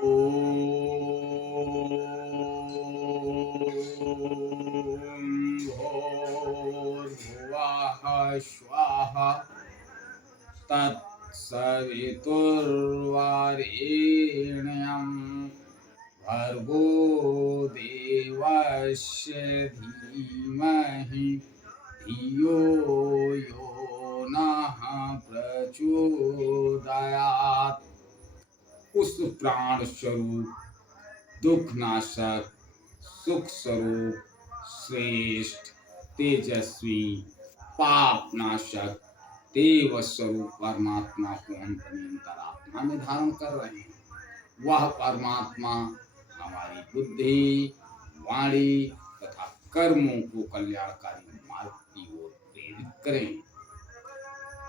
भूर्भुवः स्वः तत्सवितुर्वरेण्यं भर्गो देवस्य धीमहि धियो यो नः प्रचोदयात्। उस प्राण स्वरूप, दुख नाशक, सुख स्वरूप, श्रेष्ठ, तेजस्वी, पाप नाशक, देव स्वरूप परमात्मा को हम अपनी अंतरात्मा में धारण कर रहे हैं। वह परमात्मा हमारी बुद्धि, वाणी तथा कर्मों को कल्याणकारी मार्ग की ओर प्रेरित करें।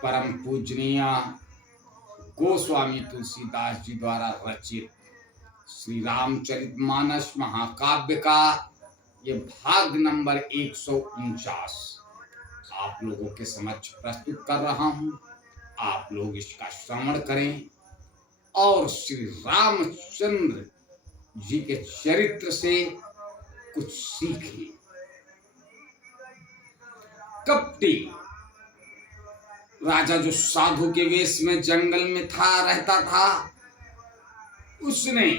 परम पूजनीय गोस्वामी तुलसीदास जी द्वारा रचित श्री रामचरितमानस महाकाव्य का ये भाग नंबर 149 आप लोगों के समक्ष प्रस्तुत कर रहा हूं। आप लोग इसका श्रवण करें और श्री रामचंद्र जी के चरित्र से कुछ सीखें। कपटी राजा जो साधु के वेश में जंगल में रहता था, उसने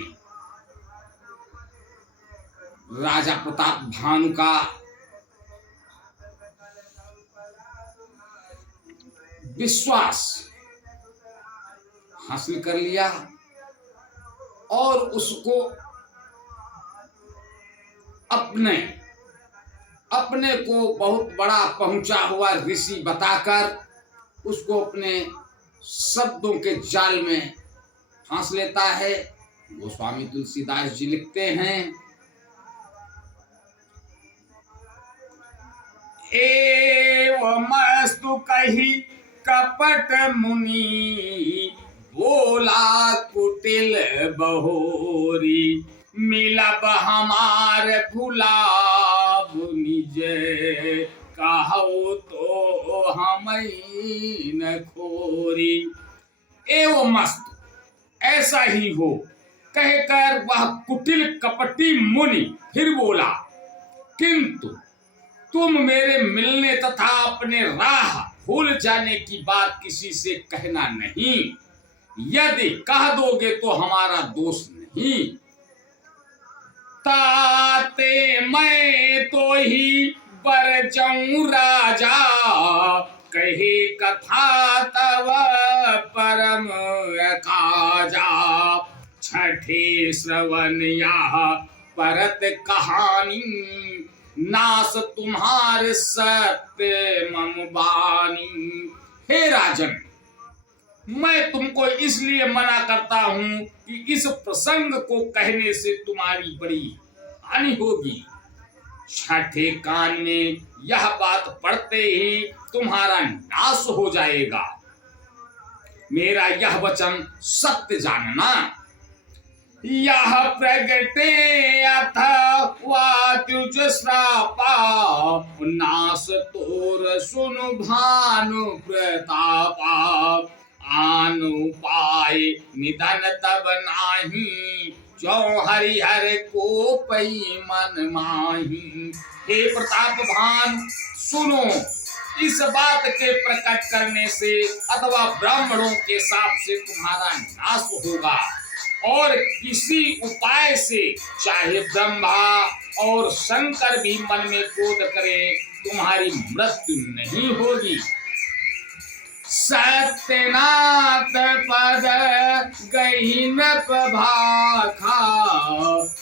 राजा प्रताप भानु का विश्वास हासिल कर लिया और उसको अपने को बहुत बड़ा पहुंचा हुआ ऋषि बताकर उसको अपने शब्दों के जाल में फांस लेता है। गोस्वामी तुलसीदास जी लिखते हैं, एवमस्तु कही कपट मुनि बोला कुटिल बहोरी, मिलब हमार भुलाब निज, कहो तो हमई न खोरी। एवमस्तु ऐसा ही हो कहकर वह कुटिल कपटी मुनि फिर बोला, किंतु तुम मेरे मिलने तथा अपने राह भूल जाने की बात किसी से कहना नहीं। यदि कह दोगे तो हमारा दोष नहीं। ताते मैं तो ही बर जाऊं राजा, कहे कथा तव परम काजा। छठे श्रवण यह परत कहानी, नास तुम्हारे सत्य मम बानी। हे राजन, मैं तुमको इसलिए मना करता हूं कि इस प्रसंग को कहने से तुम्हारी बड़ी हानि होगी। छठे कान में यह बात पढ़ते ही तुम्हारा नाश हो जाएगा। मेरा यह वचन सत्य जानना। यह प्रगटे अथवा तुझ श्रापा, नाश तोर सुनु भानु प्रतापा। आनु पाए निधन तब नाही, जो हरिहर को पई मन माही। हे प्रताप भान, सुनो, इस बात के प्रकट करने से अथवा ब्राह्मणों के शाप से तुम्हारा नाश होगा, और किसी उपाय से चाहे ब्रह्मा और शंकर भी मन में क्रोध करें, तुम्हारी मृत्यु नहीं होगी। सत्यनाथ पद गही नृप भाखा,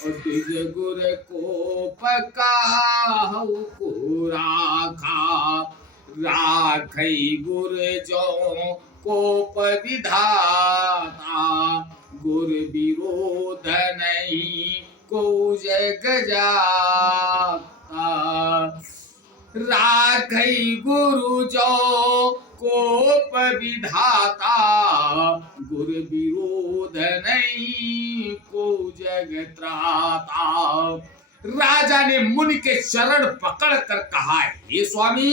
तिज गुर को पकाहु को राखा। राखई गुर जो कोप विधाता, गुर विरोध नहीं को जग जाता। राखई गुरु जो कोप विधाता, गुर विरोध नहीं को जग त्राता। राजा ने मुनि के चरण पकड़ कर कहा, हे स्वामी,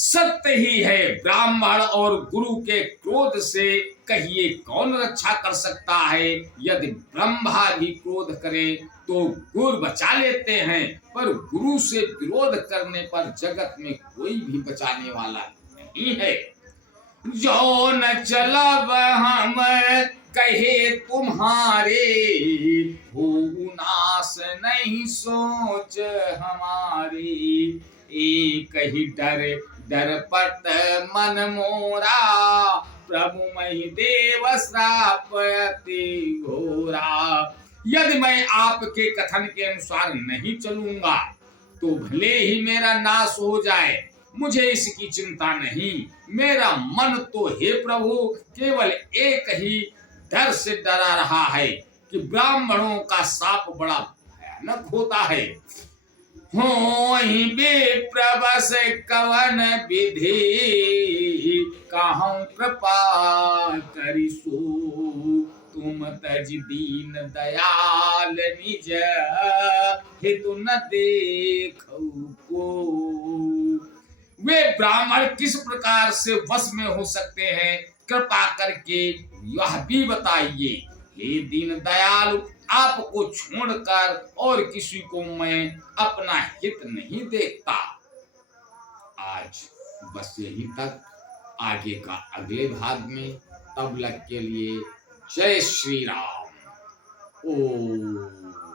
सत्य ही है। ब्राह्मण और गुरु के क्रोध से कहिए कौन रक्षा कर सकता है। यदि ब्रह्मा भी क्रोध करे तो गुरु बचा लेते हैं, पर गुरु से विरोध करने पर जगत में कोई भी बचाने वाला नहीं है। जो न चलब हम कहे तुम्हारे, हो नाश नहीं सोच हमारी। एक ही डर डरपट मन मोरा, प्रभु मही देव श्राप अति घोरा। यदि मैं आपके कथन के अनुसार नहीं चलूंगा तो भले ही मेरा नाश हो जाए, मुझे इसकी चिंता नहीं। मेरा मन तो हे प्रभु केवल एक ही डर से डरा रहा है कि ब्राह्मणों का शाप बड़ा भयानक होता है। हो विप्रवश कवन विधि, कहूँ कृपा करिसो। तुम तज दीन दयाल निज, हितु न देखो को। वे ब्राह्मण किस प्रकार से वश में हो सकते हैं, कृपा करके यह भी बताइए। हे दीन दयालु, आपको छोड़कर और किसी को मैं अपना हित नहीं देखता। आज बस यहीं तक, आगे का अगले भाग में। तब तक के लिए जय श्री राम। ओम।